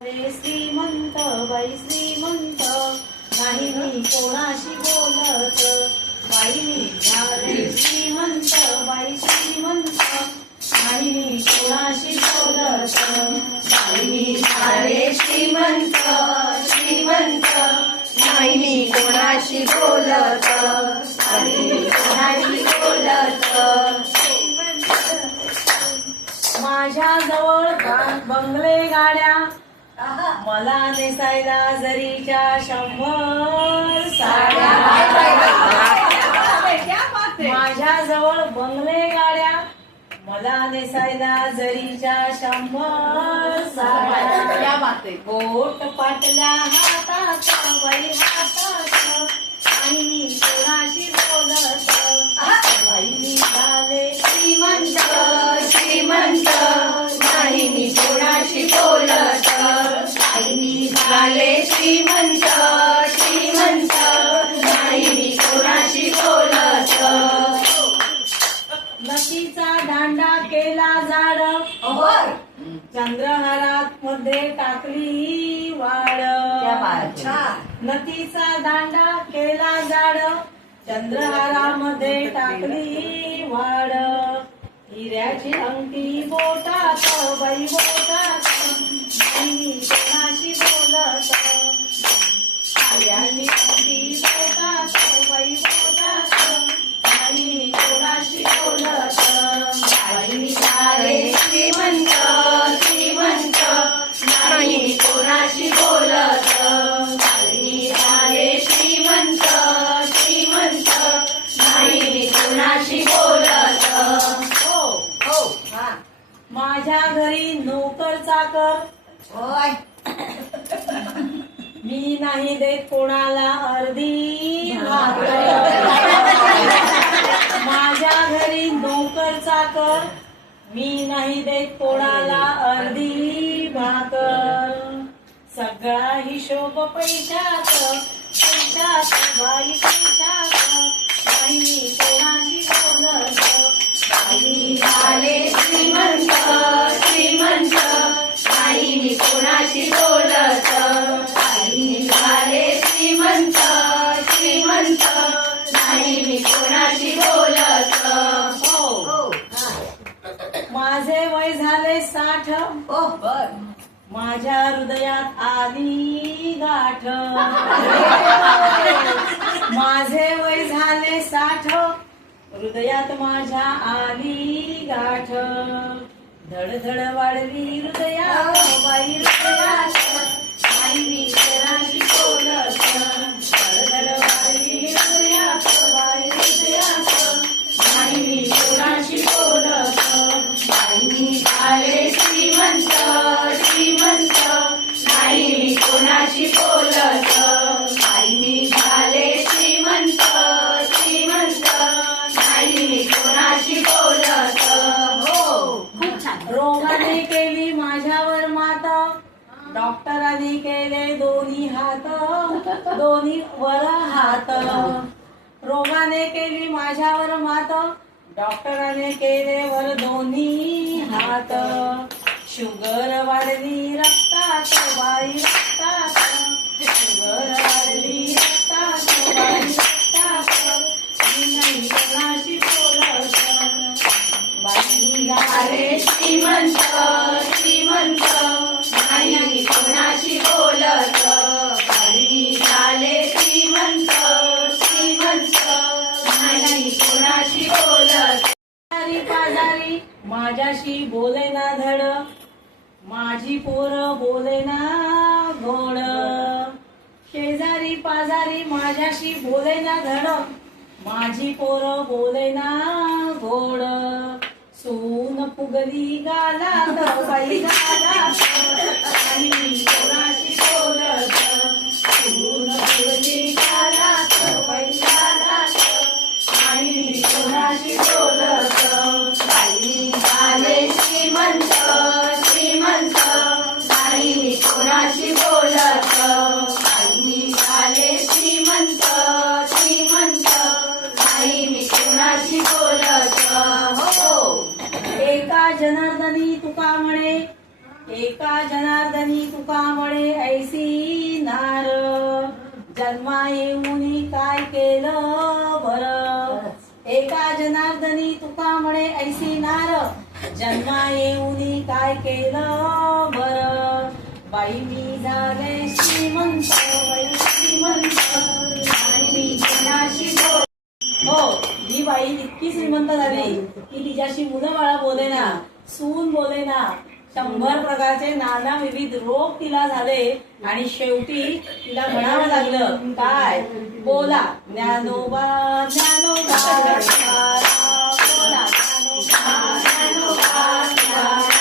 श्रीमंत बाई श्रीमंत नाही मी कोणाशी बोलत बाई मी झाले श्रीमंत बाई श्रीमंत नाही मी कोणाशी बोलत बाई मी झाले श्रीमंत श्रीमंत नाही मी कोणाशी बोलत बाई मी कोणाशी बोलत माझ्या जवळ बंगले गाड्या मला नेसायला जरीच्या 100 साड्या माझ्या जवळ बंगले गाड्या मला नेसायला जरीच्या 100 साड्या बोट पाटल्या हातात बाई हातात आणि मी कोणाशी बोलत बाई मी झाले श्रीमंत श्रीमंत नाही मी कोणाशी बोलत बाई मी झाले श्रीमंत श्रीमंत नाही मी कोणाशी बोलत नशीचा दांडा केला जाड चंद्रहारात मध्ये टाकली वाड नदीचा दांडा केला जाड चंद्रहारामध्ये टाकली वाड हिऱ्याची अंगठी बोटात बाई बोटात बाई कोणाशी बोलत हिऱ्याची अंगठी बोटात बाई बोटात बाई कोणाशी बोलत बाई झाले श्रीमंत श्रीमंत नाही कोणाशी बोलत बाई झाले श्रीमंत श्रीमंत नाही कोणाशी बोलत माझ्या घरी नोकर चाकर मी नाही देत कोणाला अर्धी भाकर माझ्या घरी नोकर चाकर मी नाही देत कोणाला अर्धी भाकर सगळा हिशोब पैशात पैशात बाई पैशात बाई मी कोणाशी बोलत बाई झाले श्रीमंत श्रीमंत नाही मी कोणाशी बोलत बाई झाले श्रीमंत श्रीमंत नाही मी कोणाशी बोलत माझे वय झाले 60 माझ्या हृदयात आली गाठ माझे वय झाले 60 हृदयात माझ्या आली गाठ धडधड वाढली हृदयात बाई हृदयात बाई मी कोणाशी बोलत धडधड वाढली हृदयात बाई हृदयात बाई मी कोणाशी बोलत बाई मी झाले श्रीमंत श्रीमंत नाही मी कोणाशी बोलत बाई मी झाले श्रीमंत श्रीमंत नाही मी कोणाशी बोलत रोगाने केली माझ्यावर मात डॉक्टरांनी केले दोन्ही हात दोन्ही वर हात रोगाने केली माझ्यावर मात डॉक्टराने केले वर दोन्ही हात शुगर वाढली रक्तात बाई रक्तात शुगर वाढली रक्तात बाई रक्तात नाही कोणाशी बोलत बाई झाले श्रीमंत श्रीमंत नाही कोणाशी बोलत बाई झाले श्रीमंत श्रीमंत नाही कोणाशी बोलत शेजारी पाजारी माझ्याशी बोले ना धड माझी पोरं बोले ना घोड शेजारी पाजारी माझ्याशी बोले ना धड माझी पोरं बोले ना घोड सून फुगली गालात बाई गालात बाई मी कोणाशी बोलत सून फुगली गालात बाई गालात बाई मी कोणाशी बोलत बाई मी झाले श्रीमंत श्रीमंत नाही मी कोणाशी बोलत बाई मी झाले श्रीमंत श्रीमंत नाही मी कोणाशी बोलत एका जनार्दनी तुका म्हणे एका जनार्दनी तुका जन्मा येऊनी काय केलं बरं. एका जनार्दनी तुका म्हणे ऐसी नार, जन्मा येऊनी काय केलं बरं. बाई मी झाले श्रीमंत, बाई श्रीमंत, आणि मी कोणाशी बोल. हो, ही बाई इतकी श्रीमंत झाली की तिच्याशी मुलं बाळा बोलेना, सून बोलेना, 100 प्रकारचे नाना विविध रोग तिला झाले आणि शेवटी तिला म्हणावं लागलं काय, बोला ज्ञानोबा ज्ञानोबा तुकाराम, बोला ज्ञानोबा ज्ञानोबा तुकाराम.